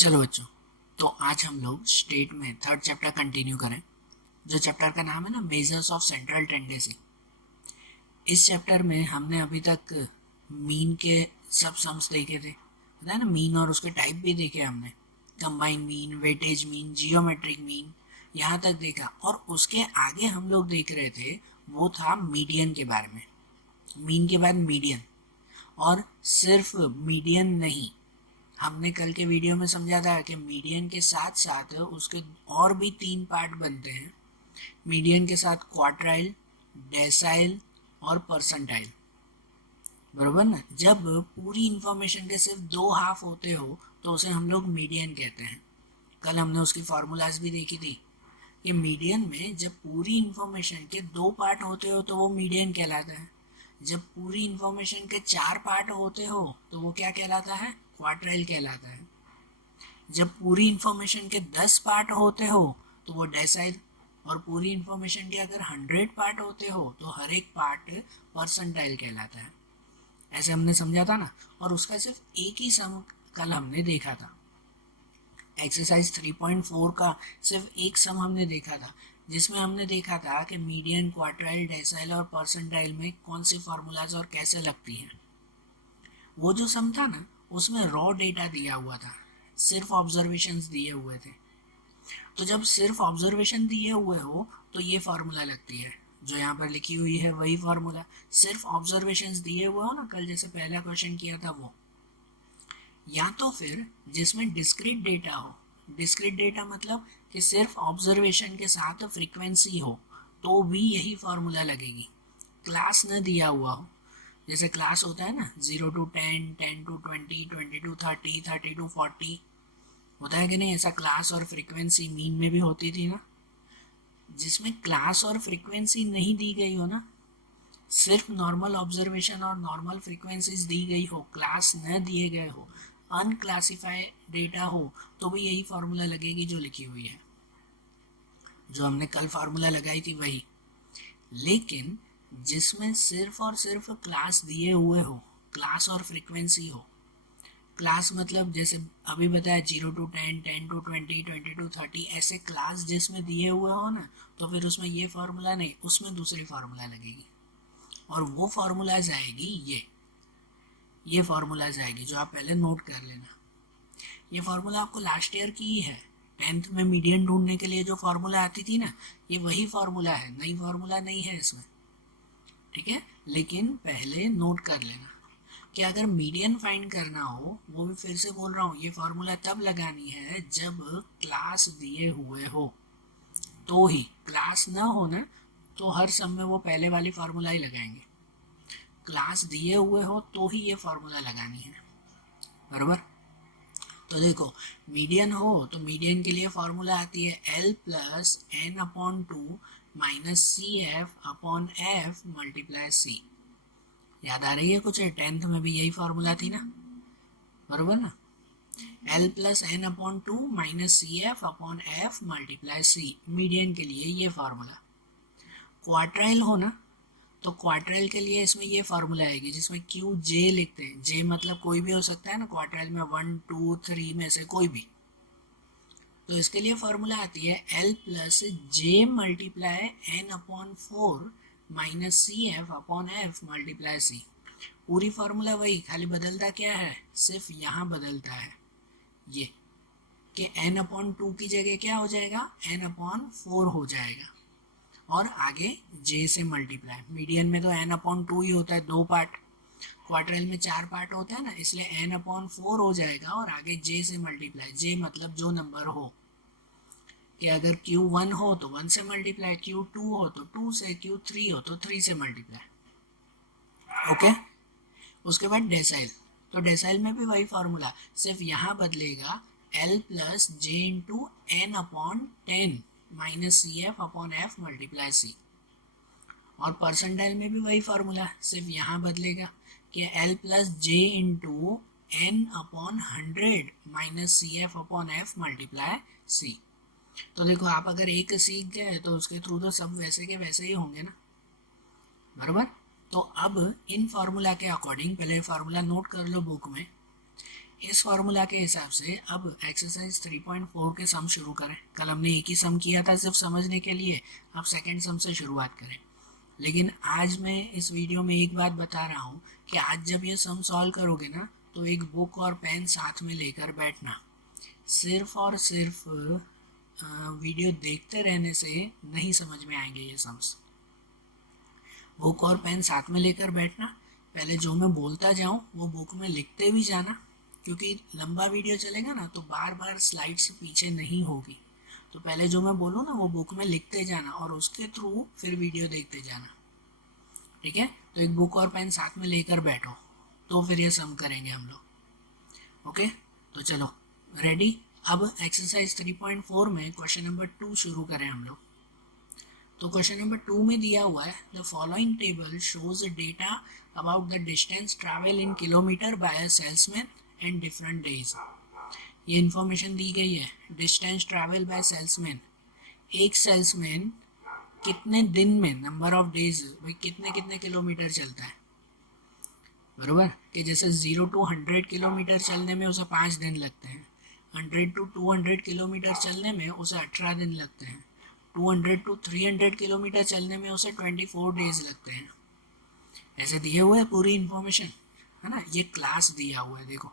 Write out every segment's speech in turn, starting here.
चलो बच्चों, तो आज हम लोग स्टेट में थर्ड चैप्टर कंटिन्यू करें। जो चैप्टर का नाम है ना, मेजर्स ऑफ सेंट्रल टेंडेंसी। इस चैप्टर में हमने अभी तक मीन के सब सम्स देखे थे, है ना। मीन और उसके टाइप भी देखे हमने, combine mean, weightage mean, geometric mean, यहाँ तक देखा। और उसके आगे हम लोग देख रहे थे वो था मीडियन के बारे में। मीन के बाद मीडियन, और सिर्फ मीडियन नहीं, हमने कल के वीडियो में समझा था कि मीडियन के साथ साथ उसके और भी 3 पार्ट बनते हैं। मीडियन के साथ क्वार्टाइल, डेसाइल और परसेंटाइल, बरोबर ना। जब पूरी इंफॉर्मेशन के सिर्फ 2 हाफ होते हो तो उसे हम लोग मीडियन कहते हैं। कल हमने उसकी फार्मूलाज भी देखी थी कि मीडियन में जब पूरी इंफॉर्मेशन के 2 पार्ट होते हो तो वो मीडियन कहलाता है। जब पूरी इंफॉर्मेशन के 4 पार्ट होते हो तो वो क्या कहलाता है? क्वार्टाइल कहलाता है। जब पूरी इंफॉर्मेशन के 10 पार्ट होते हो तो वो डेसाइल, और पूरी इंफॉर्मेशन के अगर 100 पार्ट होते हो तो हर एक पार्ट परसेंटाइल कहलाता है। ऐसे हमने समझा था ना। और उसका सिर्फ एक ही सम कल हमने देखा था। एक्सरसाइज 3.4 का सिर्फ एक सम हमने देखा था, जिसमें हमने देखा था कि मीडियन, क्वार्टाइल, डेसाइल और परसेंटाइल में कौन सी फार्मूलाज और कैसे लगती हैं। वो जो सम था ना, उसमें रॉ डेटा दिया हुआ था, सिर्फ ऑब्जर्वेशंस दिए हुए थे। तो जब सिर्फ ऑब्जर्वेशन दिए हुए हो तो ये फार्मूला लगती है, जो यहाँ पर लिखी हुई है वही फार्मूला। सिर्फ ऑब्जर्वेशंस दिए हुए हो ना, कल जैसे पहला क्वेश्चन किया था वो। या तो फिर जिसमें डिस्क्रीट डेटा हो, डिस्क्रीट डेटा मतलब कि सिर्फ ऑब्जर्वेशन के साथ फ्रीक्वेंसी हो, तो भी यही फार्मूला लगेगी। क्लास न दिया हुआ हो, जैसे क्लास होता है ना 0 to 10, 10 to 20, 20 to 30, 30 to 40, होता है कि नहीं। ऐसा क्लास और फ्रीक्वेंसी मीन में भी होती थी ना। जिसमें क्लास और फ्रीक्वेंसी नहीं दी गई हो ना, सिर्फ नॉर्मल ऑब्जर्वेशन और नॉर्मल फ्रीक्वेंसीज दी गई हो, क्लास न दिए गए हो, अनक्लासिफाइड डेटा हो, तो भी यही फार्मूला लगेगी जो लिखी हुई है, जो हमने कल फार्मूला लगाई थी वही। लेकिन जिसमें सिर्फ और सिर्फ क्लास दिए हुए हो, क्लास और फ्रीक्वेंसी हो, क्लास मतलब जैसे अभी बताया 0 to 10, 10 to 20, 20 to 30, ऐसे क्लास जिसमें दिए हुए हो ना, तो फिर उसमें ये फार्मूला नहीं, उसमें दूसरी फार्मूला लगेगी। और वो फार्मूलाज आएगी ये फार्मूलाज आएगी जो आप पहले नोट कर लेना। ये फार्मूला आपको लास्ट ईयर की ही है, 10th में मीडियन ढूंढने के लिए जो फार्मूला आती थी ना, ये वही फार्मूला है, नई फार्मूला नहीं है इसमें, ठीक है। लेकिन पहले नोट कर लेना कि अगर मीडियन फाइंड करना हो, वो भी फिर से बोल रहा हूँ, ये फार्मूला तब लगानी है जब क्लास दिए हुए हो। तो ही, क्लास ना हो ना तो हर सम में वो पहले वाली फार्मूला ही लगाएंगे। क्लास दिए हुए हो तो ही ये फार्मूला लगानी है, बराबर। तो देखो, मीडियन हो तो मीडियन के लिए फार्मूला आती है L plus N upon 2 minus C F upon F multiply C. याद आ रही है कुछ? 10th में भी यही फार्मूला थी ना, बराबर ना। L plus N upon 2 minus C F upon F multiply C, median के लिए ये फार्मूला। क्वार्टाइल हो ना, तो क्वार्टाइल के लिए इसमें ये फार्मूला आएगी जिसमें क्यू जे लिखते हैं। जे मतलब कोई भी हो सकता है ना, क्वार्टाइल में 1, 2, 3 में से कोई भी। तो इसके लिए फार्मूला आती है L plus J multiply N upon 4 minus C F upon F multiply C. पूरी फार्मूला वही, खाली बदलता क्या है, सिर्फ यहाँ बदलता है ये कि n अपॉन 2 की जगह क्या हो जाएगा, n अपॉन 4 हो जाएगा, और आगे j से मल्टीप्लाई। मीडियन में तो n अपॉन 2 ही होता है, 2 पार्ट। क्वार्टाइल में 4 पार्ट होता है ना, इसलिए n अपॉन 4 हो जाएगा और आगे j से मल्टीप्लाई। j मतलब जो नंबर हो, कि अगर Q1 हो तो 1 से मल्टीप्लाई, Q2 हो तो 2 से, Q3 हो तो 3 से मल्टीप्लाई। ओके। उसके बाद डेसाइल, तो डेसाइल में भी वही फार्मूला, सिर्फ यहाँ बदलेगा L plus J into N upon 10 minus C F upon F multiply C. और परसेंटाइल में भी वही फार्मूला, सिर्फ यहाँ बदलेगा कि L plus J into N upon 100 minus C F upon F multiply C. तो देखो, आप अगर एक सीख गए तो उसके थ्रू तो सब वैसे के वैसे ही होंगे ना, बराबर। तो अब इन फार्मूला के अकॉर्डिंग पहले फार्मूला नोट कर लो बुक में। इस फॉर्मूला के हिसाब से अब एक्सरसाइज 3.4 के सम शुरू करें। कल हमने एक ही सम किया था सिर्फ समझने के लिए, अब सेकंड सम से शुरुआत करें। लेकिन आज मैं इस वीडियो में एक बात बता रहा हूँ कि आज जब ये सम सॉल्व करोगे ना तो एक बुक और पेन साथ में लेकर बैठना। सिर्फ और सिर्फ वीडियो देखते रहने से नहीं समझ में आएंगे ये सम्स। बुक और पेन साथ में लेकर बैठना, पहले जो मैं बोलता जाऊँ वो बुक में लिखते भी जाना, क्योंकि लंबा वीडियो चलेगा ना तो बार बार स्लाइड से पीछे नहीं होगी। तो पहले जो मैं बोलूँ ना वो बुक में लिखते जाना और उसके थ्रू फिर वीडियो देखते जाना, ठीक है। तो एक बुक और पेन साथ में लेकर बैठो तो फिर ये सम करेंगे हम लोग। ओके, तो चलो रेडी। अब एक्सरसाइज 3.4 में क्वेश्चन नंबर 2 शुरू करें हम लोग। तो क्वेश्चन नंबर 2 में दिया हुआ है the following table shows data about the distance travel in kilometre bye a salesman and different days. ये इन्फॉर्मेशन दी गई है, डिस्टेंस ट्रैवल बाय सेल्समैन, एक सेल्समैन कितने दिन में, नंबर ऑफ डेज, भाई कितने कितने किलोमीटर चलता है, बरोबर। कि जैसे 0 to 100 किलोमीटर चलने में उसे 5 दिन लगते हैं, 100 to 200 किलोमीटर चलने में उसे 18 दिन लगते हैं, 200 to 300 किलोमीटर चलने में उसे 24 डेज लगते हैं। ऐसे दिए हुए है पूरी इन्फॉर्मेशन, है ना। ये क्लास दिया हुआ है, देखो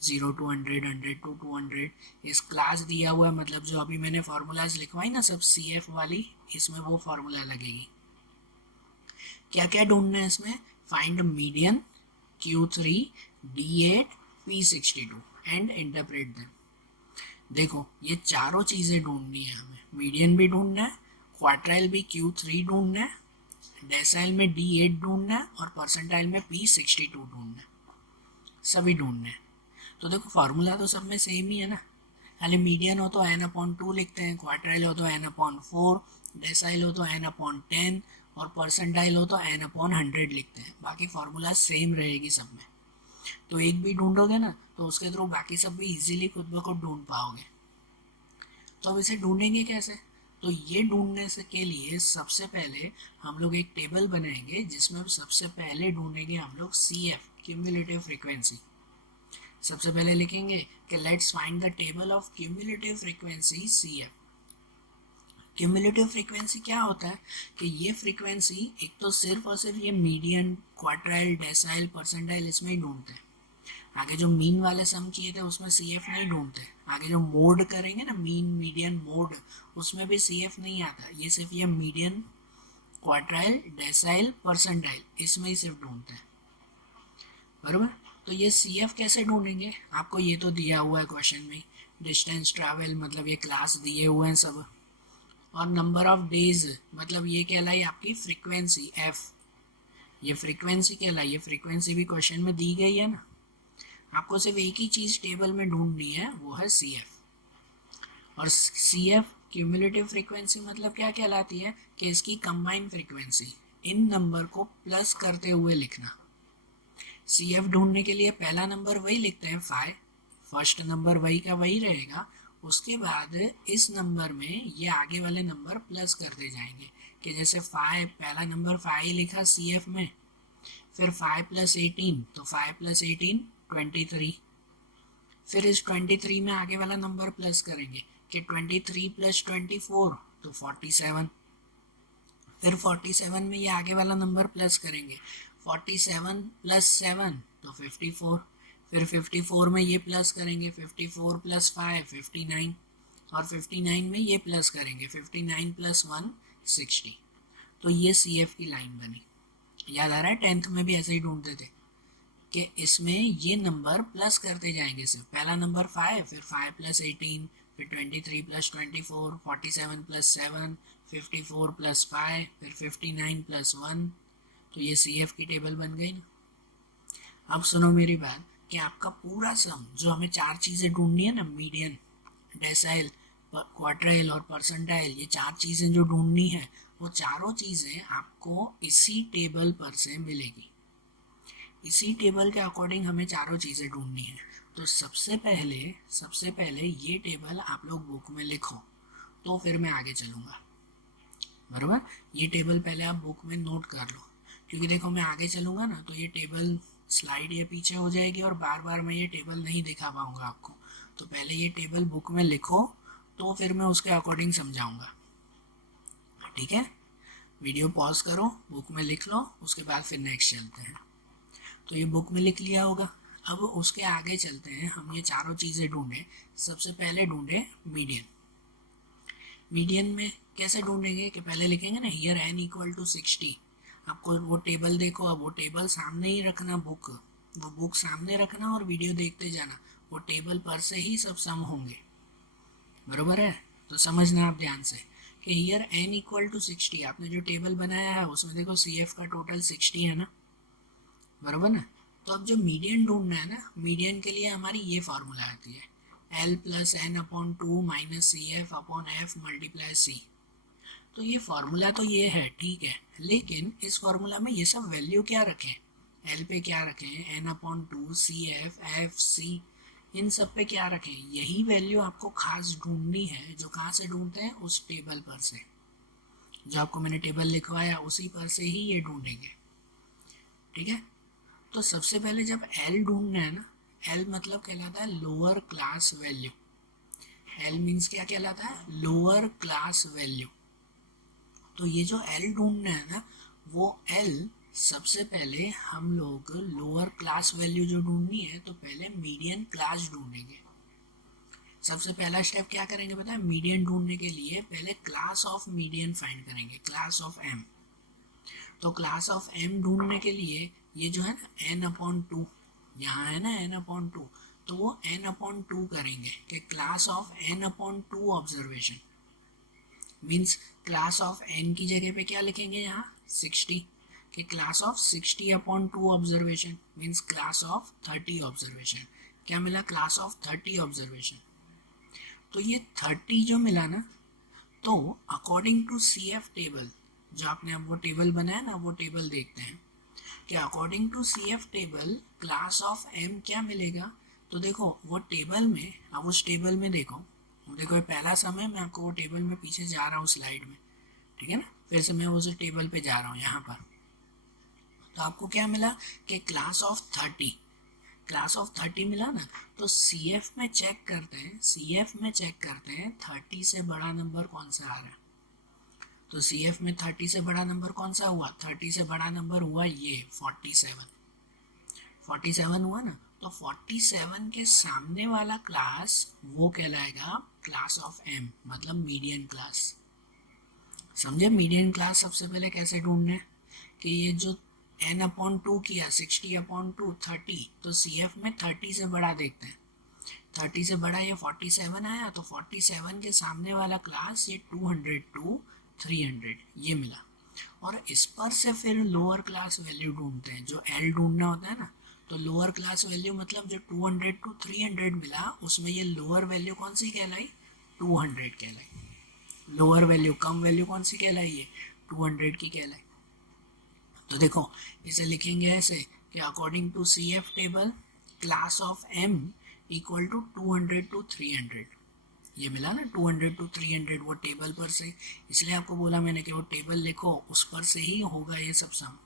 0 to 100, 100 to 200, इस क्लास दिया हुआ है। मतलब जो अभी मैंने फार्मूलाज लिखवाई ना सब CF वाली, इसमें वो फार्मूला लगेगी। क्या क्या ढूंढना है इसमें, find median, Q3, D8, P62 and interpret them. देखो ये चारों चीज़ें ढूंढनी है हमें, मीडियन भी ढूंढना है, क्वार्टाइल भी Q3 ढूंढना है, डेसाइल में D8 ढूंढना है और परसेंटाइल में P62 ढूंढना है, सभी ढूंढने हैं। तो देखो फार्मूला तो सब में सेम ही है ना, खाली मीडियन हो तो n/2 लिखते हैं, क्वार्टाइल हो तो n/4, डेसाइल हो तो n/10 और परसेंटाइल हो तो n/100 लिखते हैं। बाकी फार्मूला सेम रहेगी सब में। तो एक भी ढूंढोगे ना तो उसके थ्रू बाकी सब भी इजीली खुद ब खुद ढूंढ पाओगे। तो अब इसे ढूंढेंगे कैसे, तो ये ढूंढने से के लिए सबसे पहले हम लोग एक टेबल बनाएंगे जिसमें सबसे पहले ढूंढेंगे हम लोग CF, क्यूमुलेटिव फ्रीक्वेंसी। सबसे पहले लिखेंगे कि let's find the table of cumulative frequency CF। Cumulative frequency क्या होता है कि ये फ्रीक्वेंसी एक तो सिर्फ और सिर्फ ये मीडियन, क्वार्टाइल, डेसाइल, परसेंटाइल इसमें ही ढूंढते हैं। आगे जो मीन वाले सम किए थे उसमें CF नहीं ढूंढते। आगे जो मोड करेंगे ना, मीन, मीडियन, मोड, उसमें भी CF नहीं आता। ये सिर्फ ये मीडियन, क्वार्टाइल, डेसाइल, परसेंटाइल इसमें ही सिर्फ ढूंढते हैं, बराबर। तो ये CF कैसे ढूंढेंगे, आपको ये तो दिया हुआ है क्वेश्चन में, डिस्टेंस ट्रैवल मतलब ये क्लास दिए हुए हैं सब, और नंबर ऑफ डेज मतलब ये कहलाई आपकी फ्रीक्वेंसी F, ये फ्रीक्वेंसी कहलाई, ये फ्रीक्वेंसी भी क्वेश्चन में दी गई है ना। आपको सिर्फ एक ही चीज़ टेबल में ढूंढनी है, वो है CF। और CF क्यूमुलेटिव फ्रीक्वेंसी मतलब क्या कहलाती है कि इसकी कंबाइंड फ्रीक्वेंसी, इन नंबर को प्लस करते हुए लिखना। CF ढूंढने के लिए पहला नंबर वही लिखते हैं फाइ, फर्स्ट नंबर वही का वही रहेगा, उसके बाद इस नंबर में ये आगे वाले नंबर प्लस करते जाएंगे। कि जैसे फाइ, पहला नंबर फाइ लिखा CF में, फिर 5 + 18 तो 5 + 18 23, फिर इस 23 में आगे वाला नंबर प्लस करेंगे कि 23 + 24 तो 47, फिर 47 में ये आगे वाला नंबर प्लस करेंगे, 47 + 7 तो 54, फिर 54 में ये प्लस करेंगे, 54 + 5 59, और 59 में ये प्लस करेंगे, 59 + 1 60। तो ये CF की लाइन बनी। याद आ रहा है 10th में भी ऐसे ही ढूंढते थे कि इसमें ये नंबर प्लस करते जाएंगे, सिर्फ पहला नंबर 5, फिर 5 + 18, फिर 23 + 24, 47 + 7, 54 + 5, फिर 59 + 1। तो ये CF की टेबल बन गई ना। अब सुनो मेरी बात कि आपका पूरा सम जो हमें चार चीज़ें ढूंढनी है ना, मीडियन, डेसाइल, क्वार्टाइल और परसेंटाइल, ये चार चीज़ें जो ढूंढनी है वो चारों चीज़ें आपको इसी टेबल पर से मिलेगी। इसी टेबल के अकॉर्डिंग हमें चारों चीज़ें ढूंढनी है। तो सबसे पहले ये टेबल आप लोग बुक में लिखो, तो फिर मैं आगे चलूँगा, बराबर। ये टेबल पहले आप बुक में नोट कर लो, क्योंकि देखो मैं आगे चलूँगा ना तो ये टेबल स्लाइड ये पीछे हो जाएगी और बार बार मैं ये टेबल नहीं दिखा पाऊंगा आपको। तो पहले ये टेबल बुक में लिखो, तो फिर मैं उसके अकॉर्डिंग समझाऊंगा। ठीक है, वीडियो पॉज करो, बुक में लिख लो, उसके बाद फिर नेक्स्ट चलते हैं। तो ये बुक में लिख लिया होगा। अब उसके आगे चलते हैं, हम ये चारों चीज़ें ढूंढें। सबसे पहले ढूंढे मीडियन। मीडियन में कैसे ढूंढेंगे कि पहले लिखेंगे ना हियर n इक्वल टू 60। आपको वो टेबल देखो, अब वो टेबल सामने ही रखना, वो बुक सामने रखना और वीडियो देखते जाना, वो टेबल पर से ही सब सम होंगे। बरोबर है? तो समझना आप ध्यान से कि हियर n इक्वल टू 60, आपने जो टेबल बनाया है उसमें देखो CF का टोटल 60 है ना, बरोबर ना। तो अब जो मीडियन ढूंढना है ना, मीडियन के लिए हमारी ये फार्मूला आती है L plus N upon 2 minus C F upon F multiply C. तो ये फार्मूला तो ये है, ठीक है, लेकिन इस फार्मूला में ये सब वैल्यू क्या रखें, L पे क्या रखें, N upon 2, C F, F C, इन सब पे क्या रखें, यही वैल्यू आपको खास ढूंढनी है। जो कहाँ से ढूंढते हैं, उस टेबल पर से, जो आपको मैंने टेबल लिखवाया उसी पर से ही ये ढूंढेंगे। ठीक है, तो सबसे पहले जब L ढूंढना है ना, L मतलब कहलाता है lower class value. L means क्या कहलाता है, लोअर क्लास वैल्यू। तो ये जो L ढूंढना है ना, वो L सबसे पहले हम लोग लोअर क्लास वैल्यू जो ढूंढनी है, तो पहले मीडियन क्लास ढूंढेंगे। सबसे पहला स्टेप क्या करेंगे पता है, मीडियन ढूंढने के लिए पहले क्लास ऑफ मीडियन फाइंड करेंगे, क्लास ऑफ M। तो क्लास ऑफ M ढूंढने के लिए ये जो है ना n अपॉन 2, यहाँ है ना n अपॉन 2, तो वो n अपॉन 2 करेंगे कि class of n upon 2 observation. Means class of n की जगह पे क्या लिखेंगे यहाँ 60, कि class of 60 upon 2 observation means class of 30 observation. क्या मिला, क्लास ऑफ 30 ऑब्जर्वेशन। तो ये 30 जो मिला ना, तो अकॉर्डिंग टू CF टेबल, जो आपने अब वो टेबल बनाया ना, वो टेबल देखते हैं कि according to CF table class of M क्या मिलेगा। तो देखो वो टेबल में, अब उस टेबल में देखो, ये पहला समय मैं आपको वो टेबल में पीछे जा रहा हूँ स्लाइड में, ठीक है ना, फिर से मैं उस टेबल पे जा रहा हूँ यहाँ पर। तो आपको क्या मिला कि क्लास ऑफ 30, क्लास ऑफ 30 मिला ना, तो CF में चेक करते हैं, CF में चेक करते हैं 30 से बड़ा नंबर कौन सा आ रहा है। तो CF में 30 से बड़ा नंबर कौन सा हुआ, 30 से बड़ा नंबर हुआ ये 47, 47 हुआ ना। तो 47 के सामने वाला क्लास वो कहलाएगा क्लास ऑफ M, मतलब मीडियन क्लास। समझे, मीडियन क्लास सबसे पहले कैसे ढूंढने, कि ये जो n अपॉन 2 किया 60 अपॉन 2 30, तो CF में 30 से बड़ा देखते हैं, 30 से बड़ा ये 47 आया, तो 47 के सामने वाला क्लास ये 200 टू 300 ये मिला। और इस पर से फिर लोअर क्लास वैल्यू ढूंढते हैं, जो L ढूंढना होता है ना, तो लोअर क्लास वैल्यू मतलब जो 200 टू 300 मिला, उसमें ये लोअर वैल्यू कौन सी कहलाई, 200 कहलाई। लोअर वैल्यू, कम वैल्यू कौन सी कहलाई, ये 200 की कहलाई। तो देखो इसे लिखेंगे ऐसे कि according to CF table class of M equal to 200 to 300। ये मिला ना 200 टू 300 वो टेबल पर से, इसलिए आपको बोला मैंने कि वो टेबल लिखो, उस पर से ही होगा ये सब सम,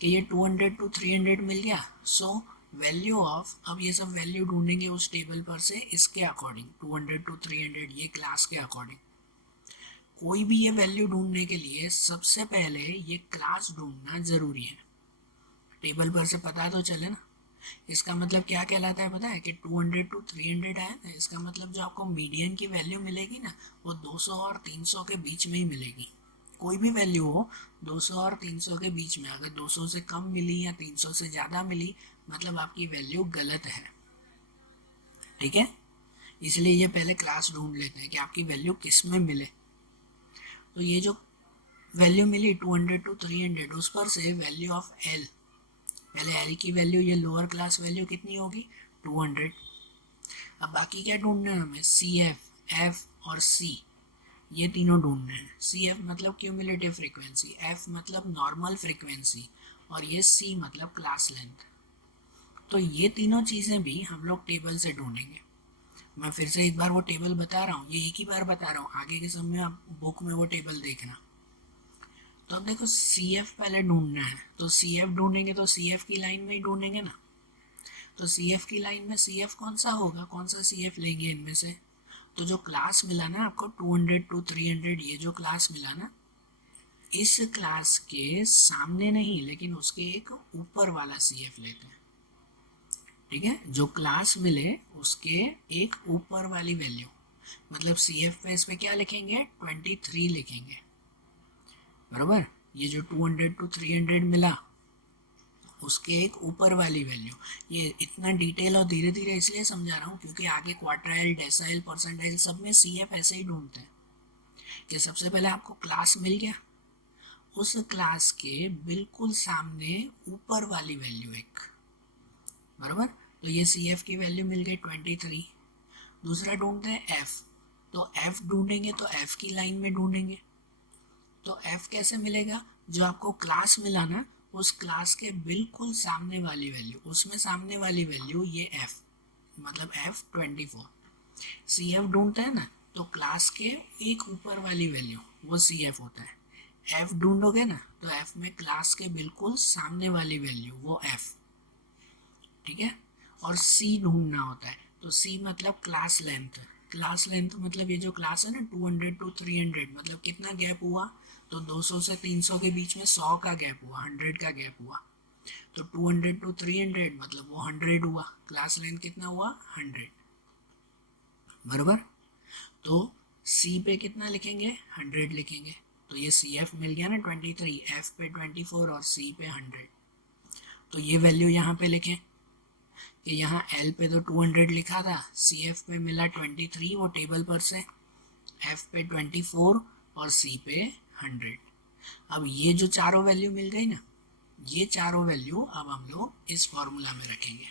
कि ये 200 टू 300 मिल गया। सो वैल्यू ऑफ, अब ये सब वैल्यू ढूंढेंगे उस टेबल पर से इसके अकॉर्डिंग, 200 टू 300 ये क्लास के अकॉर्डिंग। कोई भी ये वैल्यू ढूंढने के लिए सबसे पहले ये क्लास ढूंढना जरूरी है। टेबल पर से पता तो चले ना, इसका मतलब क्या कहलाता है पता है, कि 200 टू 300 आया ना, इसका मतलब जो आपको मीडियन की वैल्यू मिलेगी ना, वो 200 और 300 के बीच में ही मिलेगी। कोई भी वैल्यू हो 200 और 300 के बीच में, अगर 200 से कम मिली या 300 से ज़्यादा मिली, मतलब आपकी वैल्यू गलत है। ठीक है, इसलिए ये पहले क्लास ढूंढ लेते हैं कि आपकी वैल्यू किस में मिले। तो ये जो वैल्यू मिली 200 टू 300, उस पर से वैल्यू ऑफ L, पहले L की वैल्यू, ये लोअर क्लास वैल्यू कितनी होगी 200। अब बाकी क्या ढूंढना है हमें, CF, F और C, ये तीनों ढूंढने हैं। CF मतलब क्यूमुलेटिव फ्रीक्वेंसी, F मतलब नॉर्मल फ्रीक्वेंसी, और ये C मतलब क्लास लेंथ। तो ये तीनों चीज़ें भी हम लोग टेबल से ढूंढेंगे। मैं फिर से एक बार वो टेबल बता रहा हूँ, ये एक ही बार बता रहा हूँ, आगे के समय आप बुक में वो टेबल देखना। तो अब देखो सी एफ पहले ढूंढना है, तो सी एफ ढूंढेंगे तो सी एफ की लाइन में ही ढूंढेंगे ना। तो सी एफ की लाइन में सी एफ कौन सा होगा, कौन सा सी एफ लेंगे इनमें से। तो जो क्लास मिला ना आपको 200 to 300, ये जो क्लास मिला ना, इस क्लास के सामने नहीं लेकिन उसके एक ऊपर वाला सी एफ लेते हैं। ठीक है, जो क्लास मिले उसके एक ऊपर वाली वैल्यू, मतलब सी एफ पे इस पे क्या लिखेंगे 23 लिखेंगे, बराबर। ये जो 200 to 300 मिला उसके एक ऊपर वाली वैल्यू। ये इतना डिटेल और धीरे धीरे इसलिए समझा रहा हूँ क्योंकि आगे क्वार्टाइल, डेसाइल, परसेंटाइल सब में सी एफ ऐसे ही ढूंढते हैं कि सबसे पहले आपको क्लास मिल गया, उस क्लास के बिल्कुल सामने ऊपर वाली वैल्यू एक, बराबर। तो ये सी एफ की वैल्यू मिल गई 23। दूसरा ढूंढते हैं एफ, तो एफ ढूंढेंगे तो एफ की लाइन में ढूंढेंगे। तो एफ कैसे मिलेगा, जो आपको क्लास मिला ना उस क्लास के बिल्कुल सामने वाली वैल्यू, उसमें सामने वाली वैल्यू ये एफ, मतलब एफ 24। सी एफ ढूंढते हैं ना तो क्लास के एक ऊपर वाली वैल्यू वो सी एफ होता है। एफ ढूंढोगे ना तो एफ में क्लास के बिल्कुल सामने वाली वैल्यू वो एफ, ठीक है। और सी ढूंढना होता है, तो सी मतलब क्लास लेंथ। क्लास लेंथ मतलब ये जो क्लास है ना 200 to 300, मतलब कितना गैप हुआ, तो 200 से 300 के बीच में 100 का गैप हुआ, 100 का गैप हुआ। तो 200 to 300 मतलब वो 100 हुआ, क्लास लेंथ कितना हुआ 100, बराबर। तो सी पे कितना लिखेंगे 100 लिखेंगे, तो ये सी एफ मिल गया ना 23, एफ पे 24 और सी पे 100। तो ये वैल्यू यहाँ पे लिखें कि यहाँ एल पे तो 200 लिखा था, सी एफ पे मिला 23 वो टेबल पर से, एफ पे 24 और सी पे 100। अब ये जो चारों वैल्यू मिल गई ना, ये चारों वैल्यू अब हम लोग इस फॉर्मूला में रखेंगे।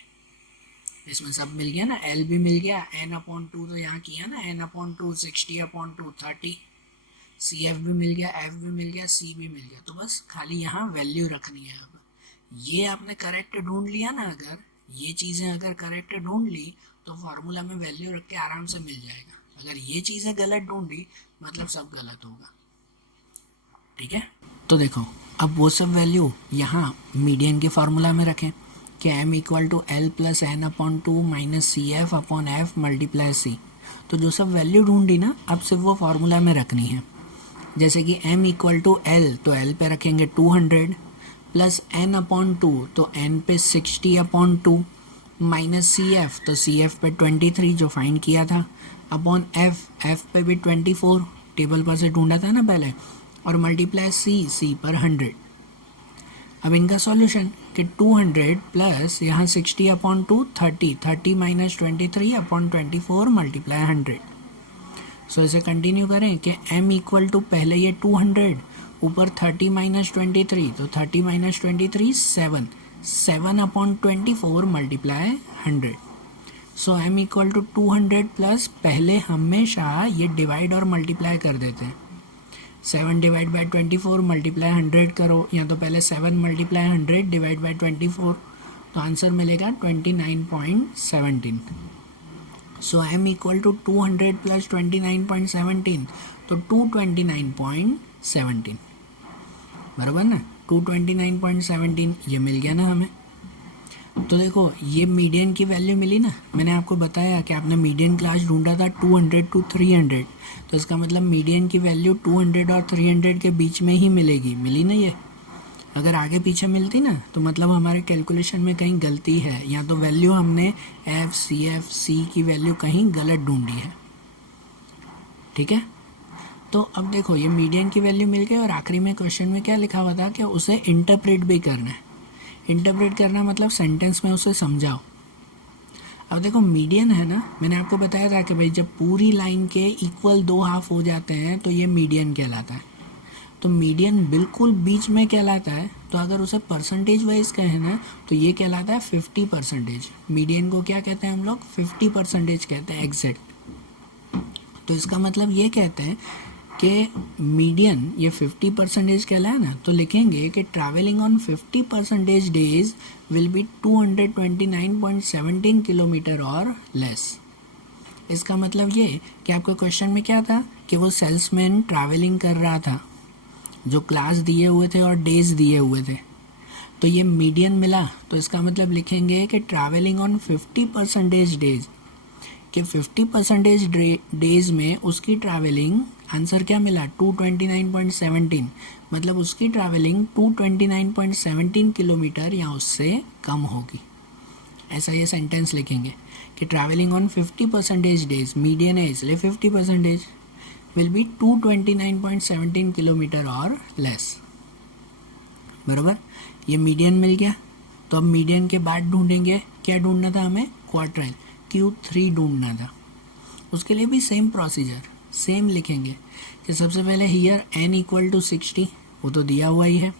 इसमें सब मिल गया ना, एल भी मिल गया, n/2 तो यहाँ किया ना, n/2 60/2 30, सी एफ भी मिल गया, एफ भी मिल गया, सी भी मिल गया। तो बस खाली यहाँ वैल्यू रखनी है। अब ये आपने करेक्ट ढूंढ लिया ना, अगर ये चीज़ें अगर करेक्ट ढूंढ ली तो फार्मूला में वैल्यू रख के आराम से मिल जाएगा। अगर ये चीज़ें गलत ढूंढी मतलब सब गलत होगा, ठीक है। तो देखो अब वो सब वैल्यू यहाँ मीडियन के फार्मूला में रखें कि m = L + n/2 - CF / F × C। तो जो सब वैल्यू ढूंढी ना अब सिर्फ वो फार्मूला में रखनी है। जैसे कि m = L, तो L पे रखेंगे 200 प्लस n/2, तो n पे 60/2 माइनस CF, तो CF पे 23 जो फाइंड किया था, अपॉन F पे भी 24 टेबल पर से ढूंढा था ना पहले, और मल्टीप्लाई C पर 100। अब इनका सॉल्यूशन कि 200 प्लस यहाँ 60/2 30 माइनस 23/24 मल्टीप्लाई 100। सो इसे कंटिन्यू करें कि m = पहले ये 200 ऊपर 30 माइनस 23, तो 30 माइनस 23 7/24 मल्टीप्लाई 100। सो m = 200 प्लस, पहले हमेशा ये डिवाइड और मल्टीप्लाई कर देते हैं। 7/24 मल्टीप्लाई 100 करो, या तो पहले 7 मल्टीप्लाई 100 डिवाइड बाई 24, तो आंसर मिलेगा 29.17। सो m = 200 प्लस 29.17, तो 229.17, बराबर ना। 229.17 ये मिल गया ना हमें। तो देखो ये मीडियन की वैल्यू मिली ना, मैंने आपको बताया कि आपने मीडियन क्लास ढूंढा था 200 to 300, तो इसका मतलब मीडियन की वैल्यू 200 और 300 के बीच में ही मिलेगी, मिली ना ये। अगर आगे पीछे मिलती ना तो मतलब हमारे कैलकुलेशन में कहीं गलती है, या तो वैल्यू हमने एफ सी की वैल्यू कहीं गलत ढूंढी है, ठीक है। तो अब देखो ये मीडियन की वैल्यू मिल गई, और आखिरी में क्वेश्चन में क्या लिखा हुआ था कि उसे इंटरप्रेट भी करना है। इंटरप्रेट करना मतलब सेंटेंस में उसे समझाओ। अब देखो मीडियन है ना, मैंने आपको बताया था कि भाई जब पूरी लाइन के इक्वल 2 हाफ हो जाते हैं तो ये मीडियन कहलाता है। तो मीडियन बिल्कुल बीच में कहलाता है, तो अगर उसे परसेंटेज वाइज कहें ना तो ये कहलाता है 50%। मीडियन को क्या कहते हैं हम लोग 50% कहते हैं एग्जैक्ट। तो इसका मतलब ये कहते हैं कि मीडियन ये 50% कहलाए ना, तो लिखेंगे कि travelling on 50% days will be 229.17 kilometre और लेस। इसका मतलब ये कि आपका क्वेश्चन में क्या था कि वो सेल्समैन ट्रैवलिंग कर रहा था जो क्लास दिए हुए थे और डेज दिए हुए थे, तो ये मीडियन मिला, तो इसका मतलब लिखेंगे कि ट्रैवलिंग ऑन 50% डेज, कि 50% डेज में उसकी ट्रैवलिंग, आंसर क्या मिला 229.17, मतलब उसकी ट्रैवलिंग 229.17 किलोमीटर या उससे कम होगी। ऐसा ये सेंटेंस लिखेंगे कि ट्रैवलिंग ऑन 50% डेज, मीडियन है इसलिए 50% विल बी 229.17 किलोमीटर और लेस। बराबर, ये मीडियन मिल गया। तो अब मीडियन के बाद ढूंढेंगे, क्या ढूंढना था हमें, क्वार्टाइल, Q3 ढूंढना था। उसके लिए भी सेम प्रोसीजर, सेम लिखेंगे कि सबसे पहले हियर n इक्वल टू 60, वो तो दिया हुआ ही है।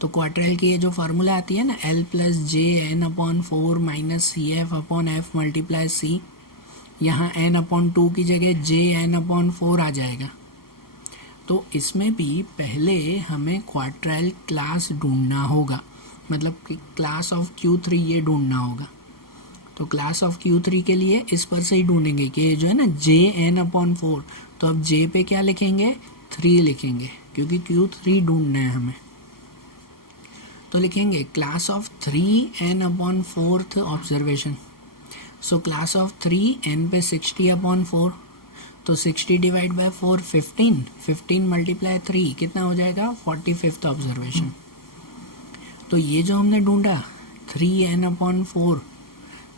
तो क्वार्टाइल की ये जो फार्मूला आती है ना, L plus J N upon 4 minus C F upon F multiply C, यहाँ n अपॉन 2 की जगह जे एन अपॉन 4 आ जाएगा। तो इसमें भी पहले हमें क्वार्टाइल क्लास ढूंढना होगा, मतलब कि क्लास ऑफ Q3 ये ढूंढना होगा। तो क्लास ऑफ Q3 के लिए इस पर से ही ढूंढेंगे कि जो है ना जे एन अपॉन 4, तो अब जे पे क्या लिखेंगे, 3 लिखेंगे, क्योंकि Q3 ढूंढना है हमें। तो लिखेंगे class of 3n upon 4th observation. So class of 3n पे 60 अपॉन 4, तो 60 डिवाइड बाय 4 15, 15 मल्टीप्लाई 3 कितना हो जाएगा 45th ऑब्जर्वेशन। तो ये जो हमने ढूंढा 3n अपॉन 4,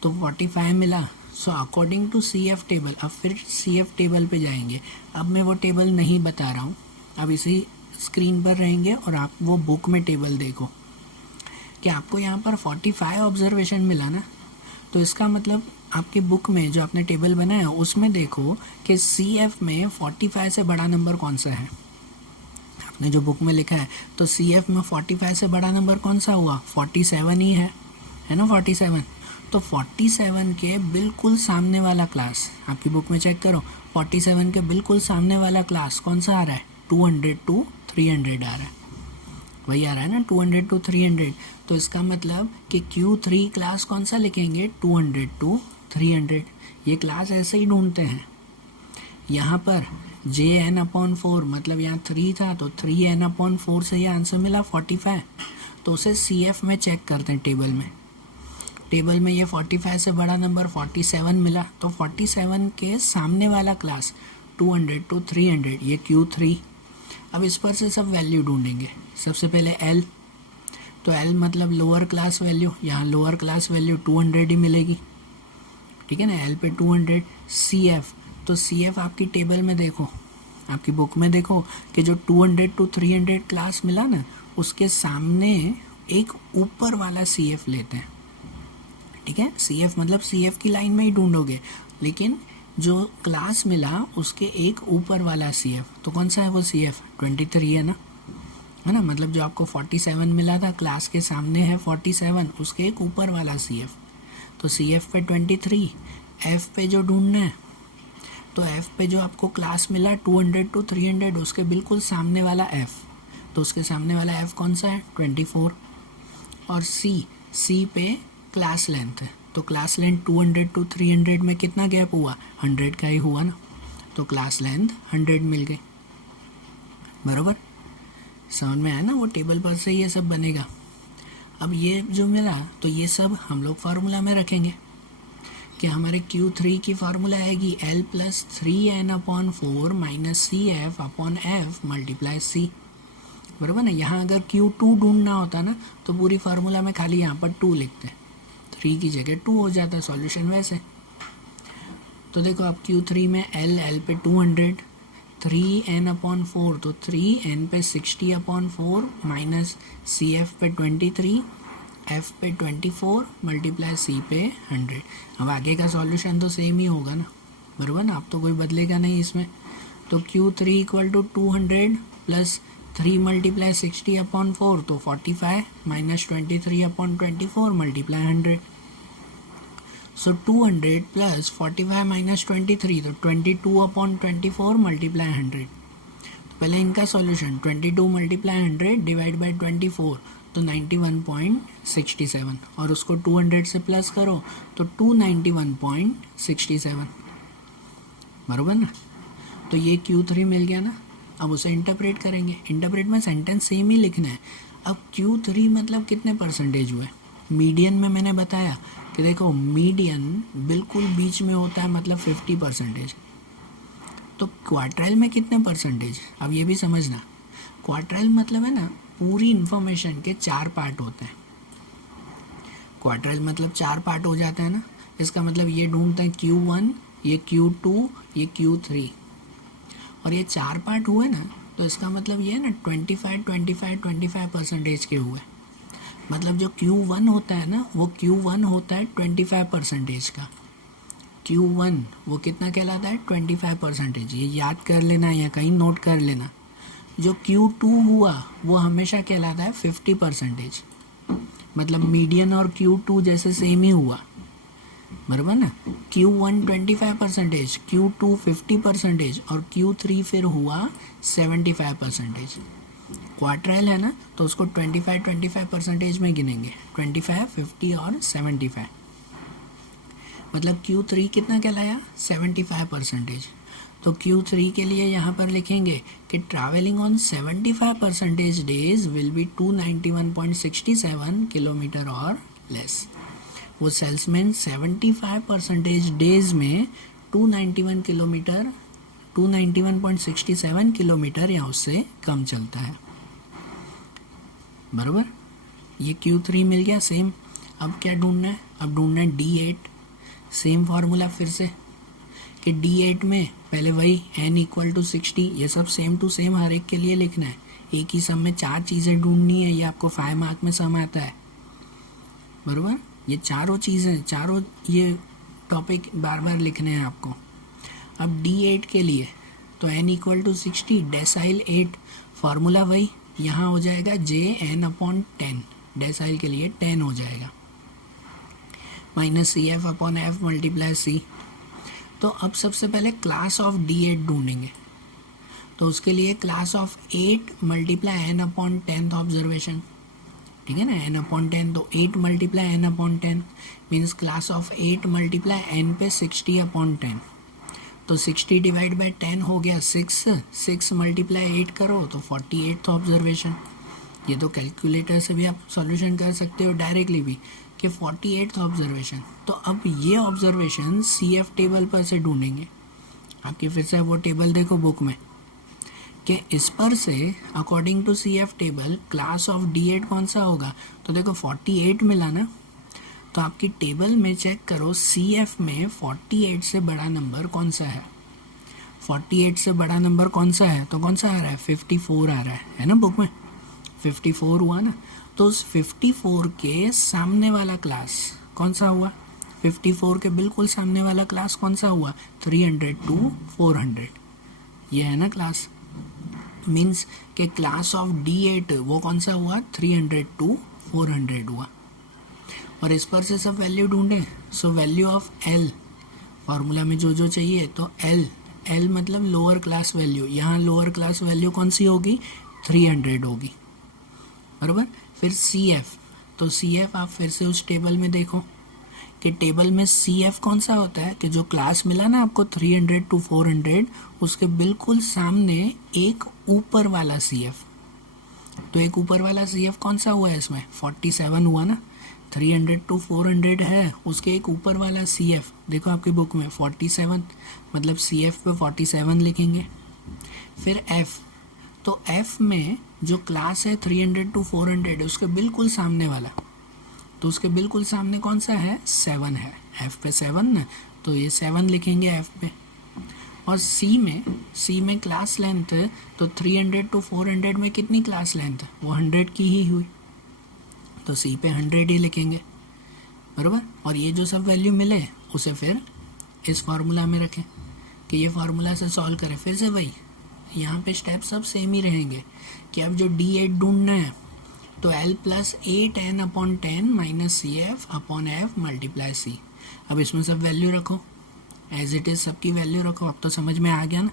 तो 45 मिला। So according to CF table, अब फिर CF टेबल पे जाएंगे। अब मैं वो टेबल नहीं बता रहा हूँ, अब इसी स्क्रीन पर रहेंगे और आप वो बुक में टेबल देखो कि आपको यहाँ पर 45 ऑब्जर्वेशन मिला ना, तो इसका मतलब आपकी बुक में जो आपने टेबल बनाया उसमें देखो कि CF में 45 से बड़ा नंबर कौन सा है। आपने जो बुक में लिखा है तो CF में 45 से बड़ा नंबर कौन सा हुआ, 47 ही है ना, 47। तो 47 के बिल्कुल सामने वाला क्लास आपकी बुक में चेक करो, 47 के बिल्कुल सामने वाला क्लास कौन सा आ रहा है, 200 to 300 आ रहा है, वही आ रहा है ना 200 to 300। तो इसका मतलब कि Q3 क्लास कौन सा लिखेंगे, 200 to 300। ये क्लास ऐसे ही ढूंढते हैं। यहाँ पर JN अपॉन 4, मतलब यहाँ 3 था तो 3n अपॉन 4 से ये आंसर मिला 45। तो उसे CF में चेक करते हैं टेबल में, टेबल में ये 45 से बड़ा नंबर 47 मिला, तो 47 के सामने वाला क्लास 200 to 300 ये Q3। अब इस पर से सब वैल्यू ढूंढेंगे। सबसे पहले L, तो L मतलब लोअर क्लास वैल्यू, यहाँ लोअर क्लास वैल्यू 200 ही मिलेगी, ठीक है ना, L पे 200। CF, तो CF आपकी टेबल में देखो, आपकी बुक में देखो कि जो 200 to 300 क्लास मिला ना, उसके सामने एक ऊपर वाला CF लेते हैं, ठीक है। CF मतलब CF की लाइन में ही ढूंढोगे, लेकिन जो क्लास मिला उसके एक ऊपर वाला CF, तो कौन सा है वो CF, 23 है ना, मतलब जो आपको 47 मिला था क्लास के सामने है 47, उसके एक ऊपर वाला CF, तो CF पे 23। F पे जो ढूंढना है, तो F पे जो आपको क्लास मिला 200 to 300 उसके बिल्कुल सामने वाला F, तो उसके सामने वाला F कौन सा है, 24। और C पे क्लास लेंथ है, तो क्लास लेंथ 200 to 300 में कितना गैप हुआ, 100 का ही हुआ ना, तो क्लास लेंथ 100 मिल गई। बराबर, समझ में आया ना, वो टेबल पर से ये सब बनेगा। अब ये जो मिला तो ये सब हम लोग फार्मूला में रखेंगे कि हमारे Q3 की फार्मूला आएगी L plus 3n upon 4 minus CF upon F multiply C। बराबर ना, यहाँ अगर Q2 ढूंढना होता ना तो पूरी फार्मूला में खाली यहाँ पर 2 लिखते, 3 की जगह 2 हो जाता सॉल्यूशन वैसे। तो देखो अब Q3 में L पे 200, 3n अपॉन 4, तो 3n पे 60 अपॉन 4 माइनस CF पे 23, F पे 24 मल्टीप्लाई C पे 100। अब आगे का सॉल्यूशन तो सेम ही होगा ना, बराबर ना, अब तो कोई बदलेगा नहीं इसमें। तो Q3 equal to 200 plus 3 multiply 60 upon 4, तो 45 minus 23 upon 24 multiply 100। So 200 plus 45 minus 23, तो 22 अपॉन 24 मल्टीप्लाई 100। तो पहले इनका सॉल्यूशन 22 मल्टीप्लाई 100 डिवाइड बाई 24, तो 91.67, और उसको 200 से प्लस करो तो 291.67, बराबर ना। तो ये Q3 मिल गया ना। अब उसे इंटरप्रेट करेंगे, इंटरप्रेट में सेंटेंस सेम ही लिखना है। अब Q3 मतलब कितने परसेंटेज हुए, मीडियन में मैंने बताया कि देखो मीडियन बिल्कुल बीच में होता है, मतलब 50%। तो क्वार्टाइल में कितने परसेंटेज, अब ये भी समझना, क्वार्टाइल मतलब है ना पूरी इंफॉर्मेशन के 4 पार्ट होते हैं। क्वार्टाइल मतलब 4 पार्ट हो जाता है ना, इसका मतलब ये ढूंढते हैं Q1, ये Q2, ये Q3, और ये 4 पार्ट हुए ना, तो इसका मतलब ये है ना 25 के हुए। मतलब जो Q1 होता है ना, वो Q1 होता है 25% का। Q1 वो कितना कहलाता है, 25%। ये याद कर लेना या कहीं नोट कर लेना। जो Q2 हुआ वो हमेशा कहलाता है 50%। मतलब मीडियन और Q2 जैसे सेम ही हुआ, बराबर ना। Q1 25%, Q2 50% और Q3 फिर हुआ 75%। क्वार्टाइल है ना, तो उसको 25% में गिनेंगे, 25, 50 और 75। मतलब Q3 कितना कहलाया, 75%। तो Q3 के लिए यहाँ पर लिखेंगे कि travelling on 75% days will be 291.67 kilometre और लेस। वो सेल्समैन 75% डेज में 291.67 किलोमीटर या उससे कम चलता है, बराबर। ये Q3 मिल गया सेम। अब क्या ढूंढना है, अब ढूंढना है D8। सेम फार्मूला फिर से कि D8 में पहले वही n = 60, ये सब सेम टू सेम हर एक के लिए लिखना है। एक ही सम में 4 चीज़ें ढूंढनी है, ये आपको 5 मार्क में सम आता है, बराबर। ये चारों चीज़ें, चारों ये टॉपिक बार बार लिखने हैं आपको। अब D8 के लिए तो n = 60, डेसाइल 8, फार्मूला वही, यहाँ हो जाएगा JN/10, डेसाइल के लिए 10 हो जाएगा, -CF/F × C। तो अब सबसे पहले क्लास ऑफ D8 ढूंढेंगे, तो उसके लिए क्लास ऑफ 8 × n/10th ऑब्जर्वेशन, ठीक है ना, n/10, तो 8 × n/10 means class of 8 × n पे 60/10, तो 60 / 10 हो गया 6, 6 × 8 करो तो 48th ऑब्जर्वेशन। ये तो कैलकुलेटर से भी आप सॉल्यूशन कर सकते हो डायरेक्टली भी कि 48th ऑब्जर्वेशन। तो अब ये ऑब्जर्वेशन CF टेबल पर से ढूंढेंगे। आपके फिर से वो टेबल देखो बुक में कि इस पर से according to CF table class of D8 कौन सा होगा। तो देखो 48 मिला ना, तो आपकी टेबल में चेक करो CF में 48 से बड़ा नंबर कौन सा है। 48 से बड़ा नंबर कौन सा है, तो कौन सा आ रहा है, 54 आ रहा है ना बुक में, 54 हुआ ना। तो उस 54 के सामने वाला क्लास कौन सा हुआ, 54 के बिल्कुल सामने वाला क्लास कौन सा हुआ, 300 to 400, ये है ना क्लास। मीन्स के क्लास ऑफ D8 वो कौन सा हुआ, 300 to 400 हुआ। और इस पर से सब वैल्यू ढूंढें। So value of L formula में जो जो चाहिए, तो L मतलब लोअर क्लास वैल्यू, यहाँ लोअर क्लास वैल्यू कौन सी होगी, 300 होगी, बराबर। फिर CF, तो CF आप फिर से उस टेबल में देखो कि टेबल में CF कौन सा होता है कि जो क्लास मिला ना आपको 300 to 400, उसके बिल्कुल सामने एक ऊपर वाला CF। तो एक ऊपर वाला CF कौन सा हुआ है इसमें, 47 हुआ ना। 300 to 400 है, उसके एक ऊपर वाला CF देखो आपकी बुक में 47, मतलब CF पे 47 लिखेंगे। फिर F, तो F में जो क्लास है 300 to 400 उसके बिल्कुल सामने वाला, तो उसके बिल्कुल सामने कौन सा है, 7 है, F पे 7 ना, तो ये 7 लिखेंगे F पे। और C में क्लास लेंथ, तो 300 to 400 में कितनी क्लास लेंथ, वो 100 की ही हुई, तो C पे 100 ही लिखेंगे, बराबर। और ये जो सब वैल्यू मिले उसे फिर इस फार्मूला में रखें कि ये फार्मूला से सॉल्व करें। फिर से वही, यहाँ पे स्टेप सब सेम ही रहेंगे कि अब जो D8 ढूंढना है, तो L + 8n/10 - CF/F × C। अब इसमें सब वैल्यू रखो, एज इट इज़ सबकी वैल्यू रखो। अब तो समझ में आ गया ना,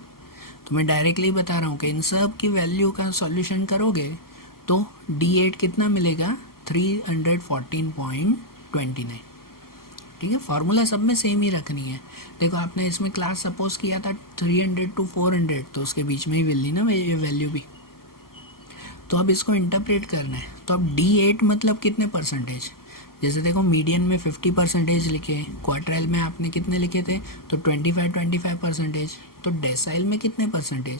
तो मैं डायरेक्टली बता रहा हूँ कि इन सब की वैल्यू का सॉल्यूशन करोगे तो D8 कितना मिलेगा, 314.29। ठीक है, फार्मूला सब में सेम ही रखनी है। देखो आपने इसमें क्लास सपोज किया था 300 to 400, तो उसके बीच में ही मिलनी ना ये वैल्यू भी। तो अब इसको इंटरप्रेट करना है, तो अब D8 मतलब कितने परसेंटेज, जैसे देखो मीडियन में 50% लिखे, क्वार्टाइल में आपने कितने लिखे थे, तो 25% तो डेसाइल में कितने परसेंटेज।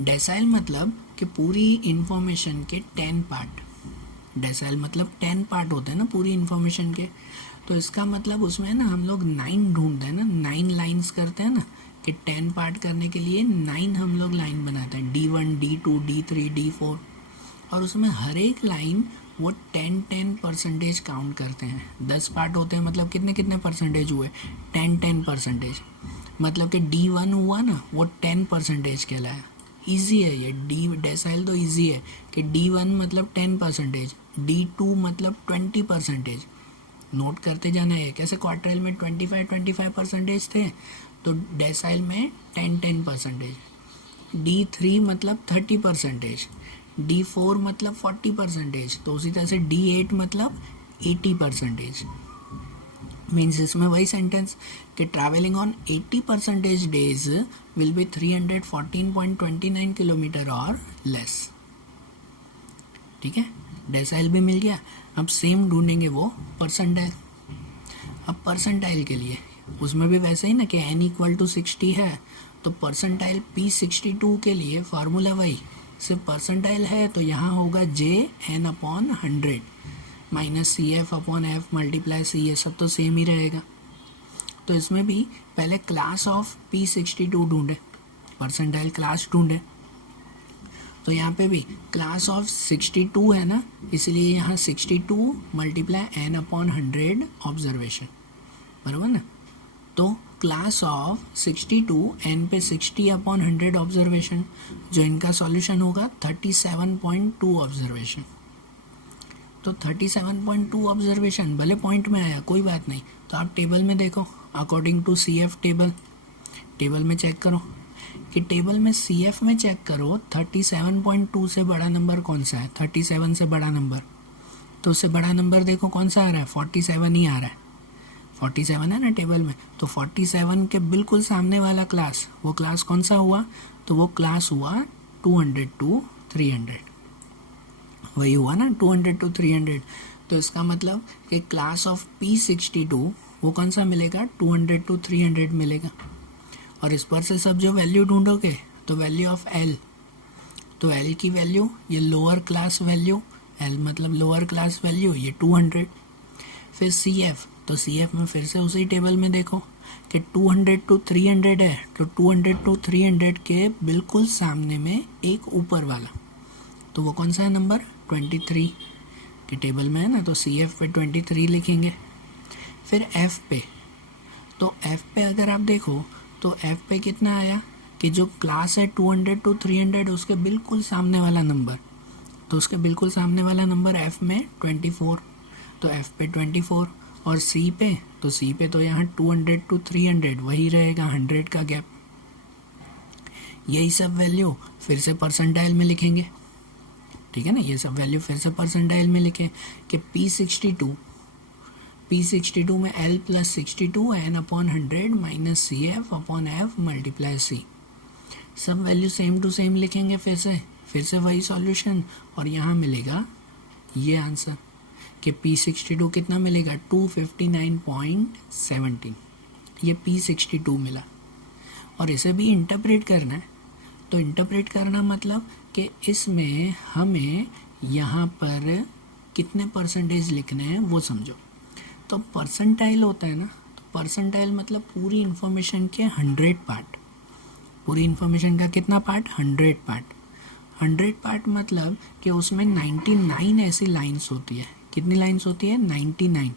डेसाइल मतलब कि पूरी इंफॉर्मेशन के 10 पार्ट, डेसाइल मतलब 10 पार्ट होते हैं ना पूरी इंफॉर्मेशन के। तो इसका मतलब उसमें ना हम लोग 9 ढूंढते हैं ना, 9 लाइंस करते हैं ना, कि 10 पार्ट करने के लिए 9 हम लोग लाइन बनाते हैं, D1 D2 D3 D4, और उसमें हर एक लाइन वो 10% काउंट करते हैं। 10 पार्ट होते हैं मतलब कितने कितने परसेंटेज हुए, 10% मतलब कि D1 हुआ ना वो 10% कहलाया। ईजी है ये, डी डेसाइल तो ईजी है कि D1 मतलब 10%, D2 मतलब 20%। नोट करते जाना है कैसे, क्वार्टाइल में 25% थे, तो डेसाइल में 10% D3 मतलब 30%, D4 मतलब 40%, तो उसी तरह से D8 मतलब 80%। मीन्स इसमें वही सेंटेंस कि travelling on 80% days will be 314.29 kilometre और लेस। ठीक है, डेसाइल भी मिल गया। अब सेम ढूंढेंगे वो परसेंटाइल। अब परसेंटाइल के लिए उसमें भी वैसे ही ना कि n = 60 है, तो परसेंटाइल P62 के लिए फार्मूला वही, सिर्फ परसेंटाइल है तो यहाँ होगा JN/100 minus CF/F multiply C, ये सब तो सेम ही रहेगा। तो इसमें भी पहले क्लास ऑफ P62 ढूंढे, परसेंटाइल क्लास ढूंढे, तो यहाँ पे भी क्लास ऑफ 62 है ना, इसलिए यहाँ 62 मल्टीप्लाई N/100 ऑब्जर्वेशन, बराबर ना। तो क्लास ऑफ 62 N पे 60/100 ऑब्जर्वेशन, जो इनका सॉल्यूशन होगा 37.2 ऑब्जर्वेशन। तो 37.2 ऑब्जर्वेशन भले पॉइंट में आया कोई बात नहीं, तो आप टेबल में देखो, अकॉर्डिंग टू CF टेबल में चेक करो कि टेबल में CF में चेक करो 37.2 से बड़ा नंबर कौन सा है, 37 से बड़ा नंबर, तो उससे बड़ा नंबर देखो कौन सा आ रहा है, 47 ही आ रहा है, 47 है ना टेबल में। तो 47 के बिल्कुल सामने वाला क्लास, वो क्लास कौन सा हुआ, तो वो क्लास हुआ 200 to 300, वही हुआ ना 200 to 300। तो इसका मतलब कि क्लास ऑफ P62 वो कौन सा मिलेगा, 200 to 300 मिलेगा। और इस पर से सब जो वैल्यू ढूंढोगे तो वैल्यू ऑफ L, तो L की वैल्यू ये लोअर क्लास वैल्यू, L मतलब लोअर क्लास वैल्यू ये 200। फिर CF, तो CF में फिर से उसी टेबल में देखो कि 200 to 300 है, तो 200 to 300 के बिल्कुल सामने में एक ऊपर वाला, तो वो कौन सा है नंबर, 23 के टेबल में है ना, तो CF पे 23 लिखेंगे। फिर F पे, तो F पे अगर आप देखो तो F पे कितना आया कि जो क्लास है 200 to 300 उसके बिल्कुल सामने वाला नंबर, तो उसके बिल्कुल सामने वाला नंबर F में 24, तो F पे 24। और C पे, तो C पे तो यहाँ 200 to 300 वही रहेगा, 100 का गैप। यही सब वैल्यू फिर से परसेंटाइल में लिखेंगे, ठीक है ना, ये सब वैल्यू फिर से परसेंटाइल में लिखें कि P62 में L + 62 N/100 minus CF/F multiply C, सब वैल्यू सेम टू सेम लिखेंगे फिर से वही सॉल्यूशन, और यहाँ मिलेगा ये आंसर कि P62 कितना मिलेगा, 259.17, ये P62 मिला। और इसे भी इंटरप्रेट करना है, तो इंटरप्रेट करना मतलब कि इसमें हमें यहाँ पर कितने परसेंटेज लिखने हैं वो समझो। तो परसेंटाइल होता है ना, तो परसेंटाइल मतलब पूरी इंफॉर्मेशन के 100 पार्ट, पूरी इंफॉर्मेशन का कितना पार्ट, 100 पार्ट। 100 पार्ट मतलब कि उसमें 99 ऐसी लाइंस होती है, कितनी लाइंस होती है, 99।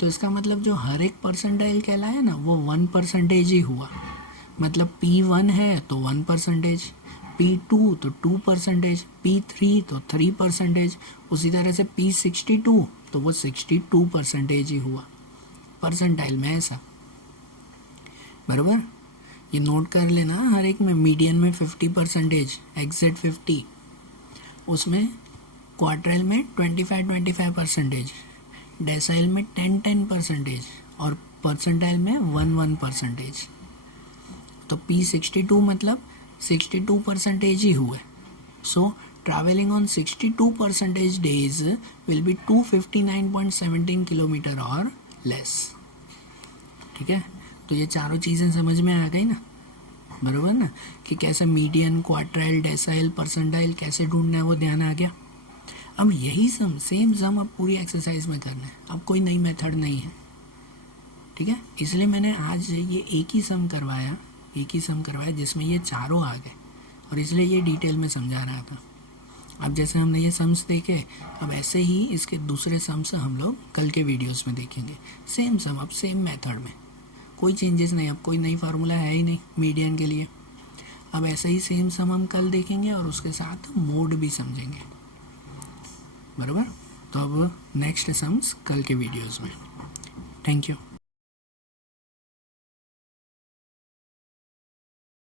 तो इसका मतलब जो हर एक परसेंटाइल कहलाया ना वो 1% ही हुआ, मतलब P1 है तो 1%, P2 तो 2%, P3 तो 3%, उसी तरह से P62 तो वो 62% ही हुआ परसेंटाइल में, ऐसा, बराबर। ये नोट कर लेना, हर एक में मीडियन में 50%, एग्जैक्ट 50, उसमें क्वार्टाइल में 25% डेसाइल में 10-10% और परसेंटाइल में 1-1%। तो P62 मतलब 62% ही हुए। सो travelling on 62% days will be 259.17 kilometre और लेस। ठीक है, तो ये चारों चीज़ें समझ में आ गई ना, बरोबर ना, कि कैसे मीडियन, क्वार्टाइल, डेसाइल, परसेंटाइल कैसे ढूंढना है वो ध्यान आ गया। अब यही सेम सम अब पूरी एक्सरसाइज में करना है, अब कोई नई मेथड नहीं है। ठीक है, इसलिए मैंने आज ये एक ही सम करवाया जिसमें ये चारों आ गए, और इसलिए ये डिटेल में समझा रहा था। अब जैसे हमने ये सम्स देखे, अब ऐसे ही इसके दूसरे सम्स हम लोग कल के वीडियोस में देखेंगे। सेम सम, अब सेम मेथड में, कोई चेंजेस नहीं, अब कोई नई फार्मूला है ही नहीं मीडियन के लिए। अब ऐसे ही सेम सम हम कल देखेंगे और उसके साथ मोड भी समझेंगे, बराबर। तो अब नेक्स्ट सम्स कल के वीडियोस में। Thank you.